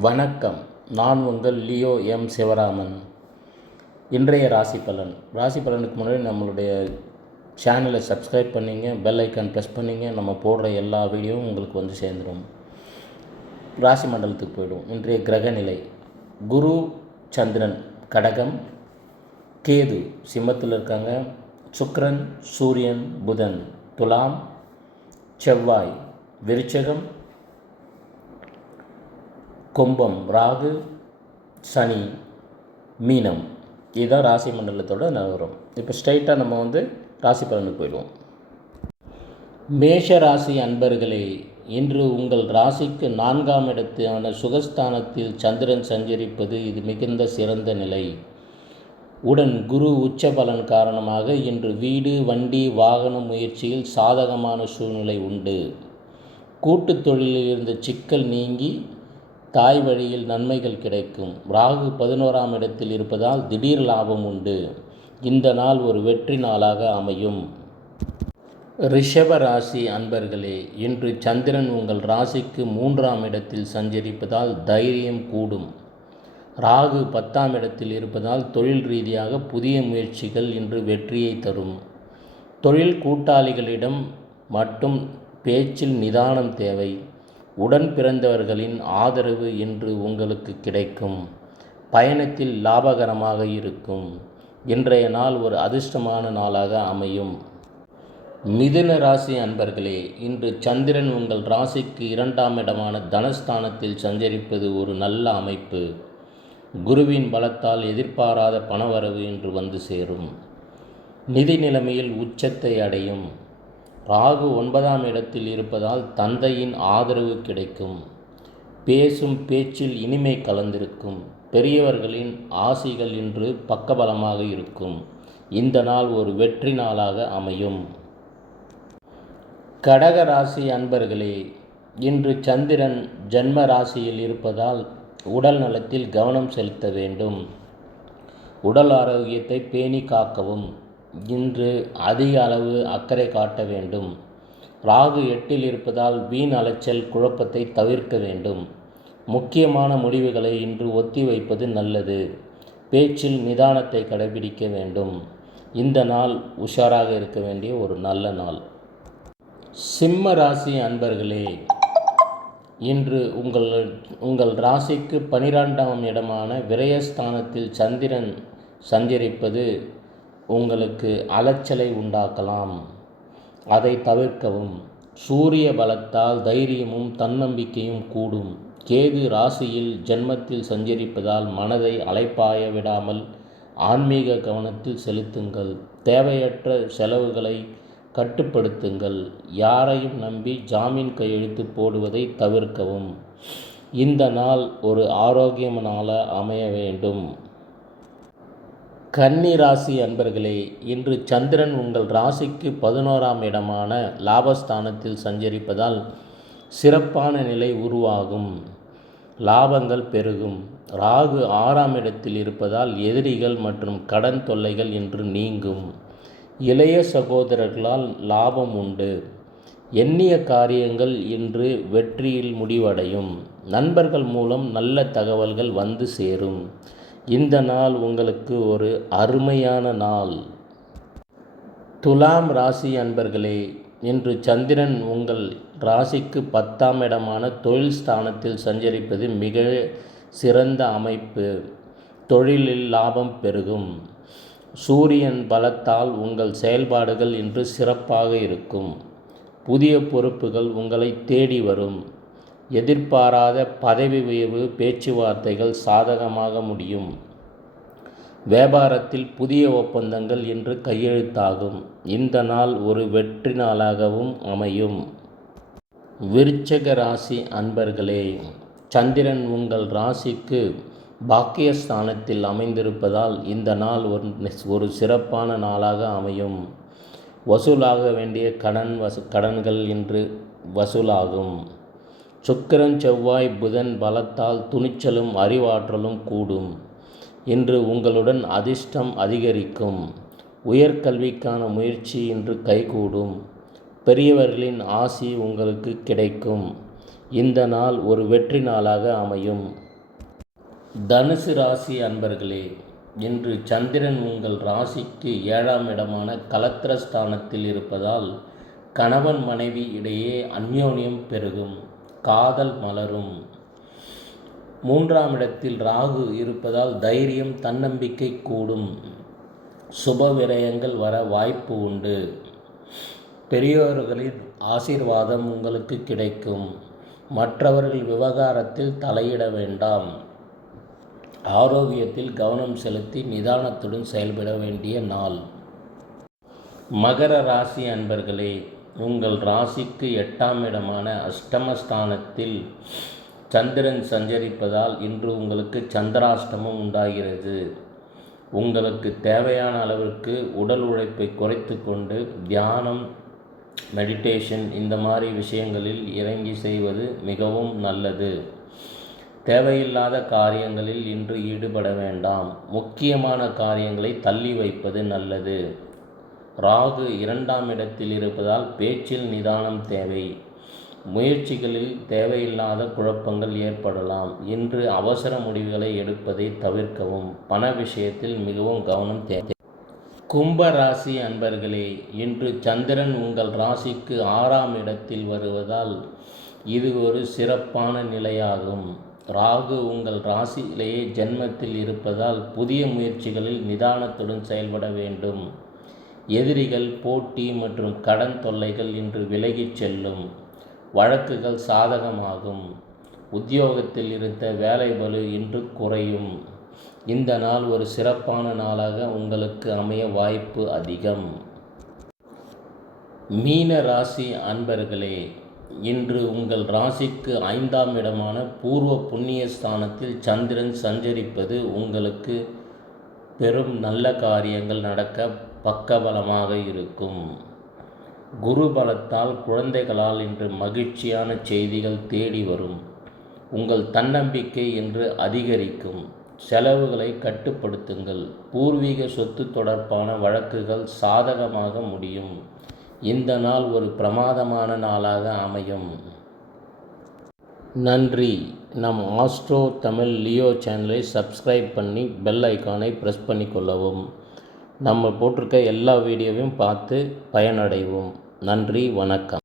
வணக்கம். நான் உங்கள் லியோ எம் சிவராமன். இன்றைய ராசி பலனுக்கு முன்னாடி நம்மளுடைய சேனலை சப்ஸ்கிரைப் பண்ணிங்க, பெல் ஐக்கான் ப்ரெஸ் பண்ணிங்க. நம்ம போடுற எல்லா வீடியோவும் உங்களுக்கு வந்து சேர்ந்துடும். ராசி மண்டலத்துக்கு போய்டும். இன்றைய கிரகநிலை: குரு சந்திரன் கடகம், கேது சிம்மத்தில் இருக்காங்க, சுக்கிரன் சூரியன் புதன் துலாம், செவ்வாய் விருச்சகம், கும்பம் ராகு, சனி மீனம். இதுதான் ராசி மண்டலத்தோட நிலவரம். இப்போ ஸ்ட்ரைட்டாக நம்ம வந்து ராசி பலனுக்கு போயிடுவோம். மேஷ ராசி அன்பர்களே, இன்று உங்கள் ராசிக்கு 4ஆம் இடத்தான சுகஸ்தானத்தில் சந்திரன் சஞ்சரிப்பது இது மிகுந்த சிறந்த நிலை. உடன் குரு உச்ச பலன் காரணமாக இன்று வீடு, வண்டி, வாகன முயற்சியில் சாதகமான சூழ்நிலை உண்டு. கூட்டுத் தொழிலில் இருந்த சிக்கல் நீங்கி தாய் வழியில் நன்மைகள் கிடைக்கும். ராகு 11ஆம் இடத்தில் இருப்பதால் திடீர் லாபம் உண்டு. இந்த நாள் ஒரு வெற்றி நாளாக அமையும். ரிஷப ராசி அன்பர்களே, இன்று சந்திரன் உங்கள் ராசிக்கு 3ஆம் இடத்தில் சஞ்சரிப்பதால் தைரியம் கூடும். ராகு 10ஆம் இடத்தில் இருப்பதால் தொழில் ரீதியாக புதிய முயற்சிகள் இன்று வெற்றியை தரும். தொழில் கூட்டாளிகளிடம் மட்டும் பேச்சில் நிதானம் தேவை. உடன் பிறந்தவர்களின் ஆதரவு இன்று உங்களுக்கு கிடைக்கும். பயணத்தில் லாபகரமாக இருக்கும். இன்றைய நாள் ஒரு அதிர்ஷ்டமான நாளாக அமையும். மிதுன ராசி அன்பர்களே, இன்று சந்திரன் உங்கள் ராசிக்கு 2ஆம் இடமான தனஸ்தானத்தில் சஞ்சரிப்பது ஒரு நல்ல அமைப்பு. குருவின் பலத்தால் எதிர்பாராத பணவரவு இன்று வந்து சேரும். நிதி நிலைமையில் உச்சத்தை அடையும். ராகு 9ஆம் இடத்தில் இருப்பதால் தந்தையின் ஆதரவு கிடைக்கும். பேசும் பேச்சில் இனிமை கலந்திருக்கும். பெரியவர்களின் ஆசிகள் இன்று பக்கபலமாக இருக்கும். இந்த நாள் ஒரு வெற்றி நாளாக அமையும். கடக ராசி அன்பர்களே, இன்று சந்திரன் ஜன்ம ராசியில் இருப்பதால் உடல் நலத்தில் கவனம் செலுத்த வேண்டும். உடல் ஆரோக்கியத்தை பேணி காக்கவும் இன்று அதிக அளவு அக்கறை காட்ட வேண்டும். ராகு 8இல் இருப்பதால் வீண் அலைச்சல், குழப்பத்தை தவிர்க்க வேண்டும். முக்கியமான முடிவுகளை இன்று ஒத்தி வைப்பது நல்லது. பேச்சில் நிதானத்தை கடைபிடிக்க வேண்டும். இந்த நாள் உஷாராக இருக்க வேண்டிய ஒரு நல்ல நாள். சிம்ம ராசி அன்பர்களே, இன்று உங்கள் ராசிக்கு 12ஆம் இடமான விரயஸ்தானத்தில் சந்திரன் சஞ்சரிப்பது உங்களுக்கு அலைச்சலை உண்டாக்கலாம். அதை தவிர்க்கவும். சூரிய பலத்தால் தைரியமும் தன்னம்பிக்கையும் கூடும். கேது ராசியில் ஜென்மத்தில் சஞ்சரிப்பதால் மனதை அலைப்பாய விடாமல் ஆன்மீக கவனத்தில் செலுத்துங்கள். தேவையற்ற செலவுகளை கட்டுப்படுத்துங்கள். யாரையும் நம்பி ஜாமீன் கையெழுத்து போடுவதை தவிர்க்கவும். இந்த நாள் ஒரு ஆரோக்கியமான நாளாக அமைய வேண்டும். கன்னி ராசி அன்பர்களே, இன்று சந்திரன் உங்கள் ராசிக்கு 11ஆம் இடமான லாபஸ்தானத்தில் சஞ்சரிப்பதால் சிறப்பான நிலை உருவாகும். லாபங்கள் பெருகும். ராகு 6ஆம் இடத்தில் இருப்பதால் எதிரிகள் மற்றும் கடன் தொல்லைகள் இன்று நீங்கும். இளைய சகோதரர்களால் லாபம் உண்டு. எண்ணிய காரியங்கள் இன்று வெற்றியில் முடிவடையும். நண்பர்கள் மூலம் நல்ல தகவல்கள் வந்து சேரும். இந்த நாள் உங்களுக்கு ஒரு அருமையான நாள். துலாம் ராசி அன்பர்களே, இன்று சந்திரன் உங்கள் ராசிக்கு 10ஆம் இடமான தொழில் ஸ்தானத்தில் சஞ்சரிப்பது மிக சிறந்த அமைப்பு. தொழிலில் லாபம் பெருகும். சூரியன் பலத்தால் உங்கள் செயல்பாடுகள் இன்று சிறப்பாக இருக்கும். புதிய பொறுப்புகள் உங்களை தேடி வரும். எதிர்பாராத பதவி உயர்வு பேச்சுவார்த்தைகள் சாதகமாக முடியும். வியாபாரத்தில் புதிய ஒப்பந்தங்கள் இன்று கையெழுத்தாகும். இந்த நாள் ஒரு வெற்றி நாளாகவும் அமையும். விருச்சிக ராசி அன்பர்களே, சந்திரன் உங்கள் ராசிக்கு பாக்கியஸ்தானத்தில் அமைந்திருப்பதால் இந்த நாள் ஒரு சிறப்பான நாளாக அமையும். வசூலாக வேண்டிய கடன்கள் இன்று வசூலாகும். சுக்கிரன் செவ்வாய் புதன் பலத்தால் துணிச்சலும் அறிவாற்றலும் கூடும். இன்று உங்களுடன் அதிர்ஷ்டம் அதிகரிக்கும். உயர்கல்விக்கான முயற்சி இன்று கைகூடும். பெரியவர்களின் ஆசி உங்களுக்கு கிடைக்கும். இந்த நாள் ஒரு வெற்றி நாளாக அமையும். தனுசு ராசி அன்பர்களே, இன்று சந்திரன் உங்கள் ராசிக்கு 7ஆம் இடமான கலத்திரஸ்தானத்தில் இருப்பதால் கணவன் மனைவி இடையே அந்யோன்யம் பெருகும், காதல் மலரும். 3ஆம் இடத்தில் ராகு இருப்பதால் தைரியம் தன்னம்பிக்கை கூடும், சுப விரயங்கள் வர வாய்ப்பு உண்டு. பெரியோர்களின் ஆசீர்வாதம் உங்களுக்கு கிடைக்கும். மற்றவர்கள் விவகாரத்தில் தலையிட வேண்டாம். ஆரோக்கியத்தில் கவனம் செலுத்தி நிதானத்துடன் செயல்பட வேண்டிய நாள். மகர ராசி அன்பர்களே, உங்கள் ராசிக்கு 8ஆம் இடமான அஷ்டமஸ்தானத்தில் சந்திரன் சஞ்சரிப்பதால் இன்று உங்களுக்கு சந்திராஷ்டமம் உண்டாகிறது. உங்களுக்கு தேவையான அளவிற்கு உடல் உழைப்பை குறைத்து கொண்டு தியானம், மெடிடேஷன் இந்த மாதிரி விஷயங்களில் இறங்கி செய்வது மிகவும் நல்லது. தேவையில்லாத காரியங்களில் இன்று ஈடுபட வேண்டாம். முக்கியமான காரியங்களை தள்ளி வைப்பது நல்லது. ராகு 2ஆம் இடத்தில் இருப்பதால் பேச்சில் நிதானம் தேவை. முயற்சிகளில் தேவையில்லாத குழப்பங்கள் ஏற்படலாம். இன்று அவசர முடிவுகளை எடுப்பதை தவிர்க்கவும். பண விஷயத்தில் மிகவும் கவனம் தேவை. கும்ப ராசி அன்பர்களே, இன்று சந்திரன் உங்கள் ராசிக்கு 6ஆம் இடத்தில் வருவதால் இது ஒரு சிறப்பான நிலையாகும். ராகு உங்கள் ராசியிலேயே ஜென்மத்தில் இருப்பதால் புதிய முயற்சிகளில் நிதானத்துடன் செயல்பட வேண்டும். எதிரிகள், போட்டி மற்றும் கடன் தொல்லைகள் இன்று விலகிச் செல்லும். வழக்குகள் சாதகமாகும். உத்தியோகத்தில் இருந்த வேலை பளு இன்று குறையும். இந்த நாள் ஒரு சிறப்பான நாளாக உங்களுக்கு அமைய வாய்ப்பு அதிகம். மீன ராசி அன்பர்களே, இன்று உங்கள் ராசிக்கு 5ஆம் இடமான பூர்வ புண்ணிய ஸ்தானத்தில் சந்திரன் சஞ்சரிப்பது உங்களுக்கு பெரும் நல்ல காரியங்கள் நடக்க பக்கபலமாக இருக்கும். குரு பலத்தால் குழந்தைகளால் இன்று மகிழ்ச்சியான செய்திகள் தேடி வரும். உங்கள் தன்னம்பிக்கை இன்று அதிகரிக்கும். செலவுகளை கட்டுப்படுத்துங்கள். பூர்வீக சொத்து தொடர்பான வழக்குகள் சாதகமாக முடியும். இந்த நாள் ஒரு பிரமாதமான நாளாக அமையும். நன்றி. நம் ஆஸ்ட்ரோ தமிழ் லியோ சேனலை சப்ஸ்கிரைப் பண்ணி பெல் ஐக்கானை ப்ரெஸ் பண்ணி கொள்ளவும். நம்ம போட்டிருக்க எல்லா வீடியோவையும் பார்த்து பயனடைவோம். நன்றி, வணக்கம்.